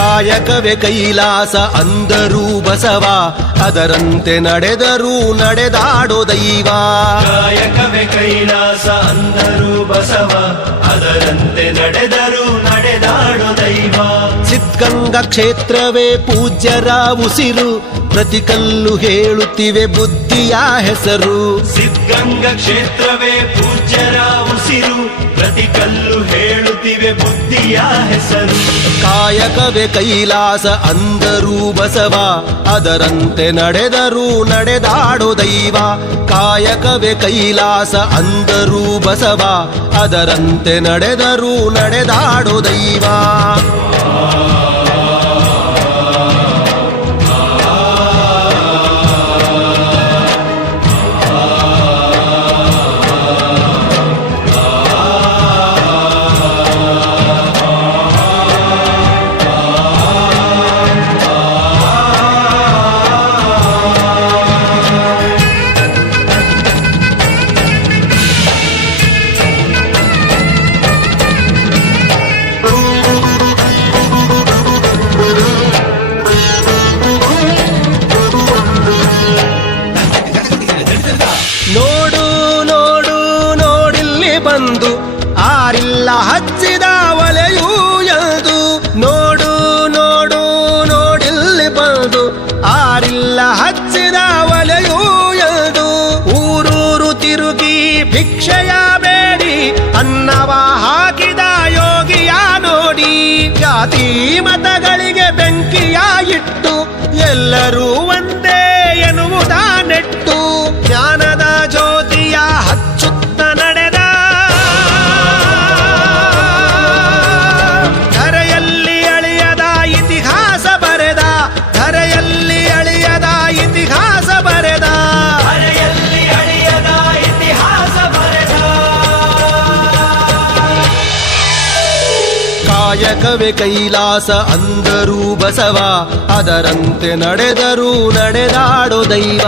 ಕಾಯಕವೇ ಕೈಲಾಸ ಅಂದರೂ ಬಸವ, ಅದರಂತೆ ನಡೆದರೂ ನಡೆದಾಡೋ ದೈವ. ಕಾಯಕವೇ ಕೈಲಾಸ ಅಂದರೂ ಬಸವ, ಅದರಂತೆ ನಡೆದರೂ ನಡೆದಾಡೋ ದೈವ. ಸಿದ್ಧಗಂಗಾ ಕ್ಷೇತ್ರವೇ ಪೂಜ್ಯರ ಉಸಿರು, ಪ್ರತಿ ಕಲ್ಲು ಹೇಳುತ್ತಿವೆ ಬುದ್ಧಿಯ ಹೆಸರು. ಸಿದ್ಧಗಂಗಾ ಕ್ಷೇತ್ರವೇ ಪೂಜ್ಯರ ಉಸಿರು, ಪ್ರತಿ ಕಲ್ಲು ಹೇಳುತ್ತಿವೆ ಬುದ್ಧಿಯ ಹೆಸರು. ಕಾಯಕವೇ ಕೈಲಾಸ ಅಂದರೂ ಬಸವ, ಅದರಂತೆ ನಡೆದರೂ ನಡೆದಾಡೋ ದೈವ. ಕಾಯಕವೇ ಕೈಲಾಸ ಅಂದರೂ ಬಸವ, ಅದರಂತೆ ನಡೆದರೂ ನಡೆದಾಡೋ ದೈವ. ನೋಡು ನೋಡು ನೋಡಿಲ್ಲಿ ಬಂದು ಆರಿಲ್ಲ ಹಚ್ಚಿದ ಒಲೆಯೂ ಎಂದು. ನೋಡು ನೋಡು ನೋಡಿಲ್ಲಿ ಬಂದು ಆರಿಲ್ಲ ಹಚ್ಚಿದ ಒಲೆಯೂ ಎಂದು. ಊರೂರು ತಿರುಗಿ ಭಿಕ್ಷೆಯ ಬೇಡಿ ಅನ್ನವ ಹಾಕಿದ ಯೋಗಿಯ ನೋಡಿ. ಜಾತಿ ಮತಗಳಿಗೆ ಬೆಂಕಿಯ ಇಟ್ಟು ಎಲ್ಲರೂ ಒಂದೇ ಎನ್ನುವುದ ನೆಟ್ಟು, ಜ್ಞಾನದ ಜ್ಯೋತಿಯ ಹಚ್ಚುತ್ತ ನಡೆದ ಧರೆಯಲ್ಲಿ ಅಳಿಯದ ಇತಿಹಾಸ ಬರೆದ. ಧರೆಯಲ್ಲಿ ಅಳಿಯದ ಇತಿಹಾಸ ಬರೆದ. ಧರೆಯಲ್ಲಿ ಅಳಿಯದ ಇತಿಹಾಸ ಬರೆದ. ಕಾಯಕವೇ ಕೈಲಾಸ ಅಂದರೂ ಬಸವ, ಅದರಂತೆ ನಡೆದರೂ ನಡೆದಾಡೋ ದೈವ.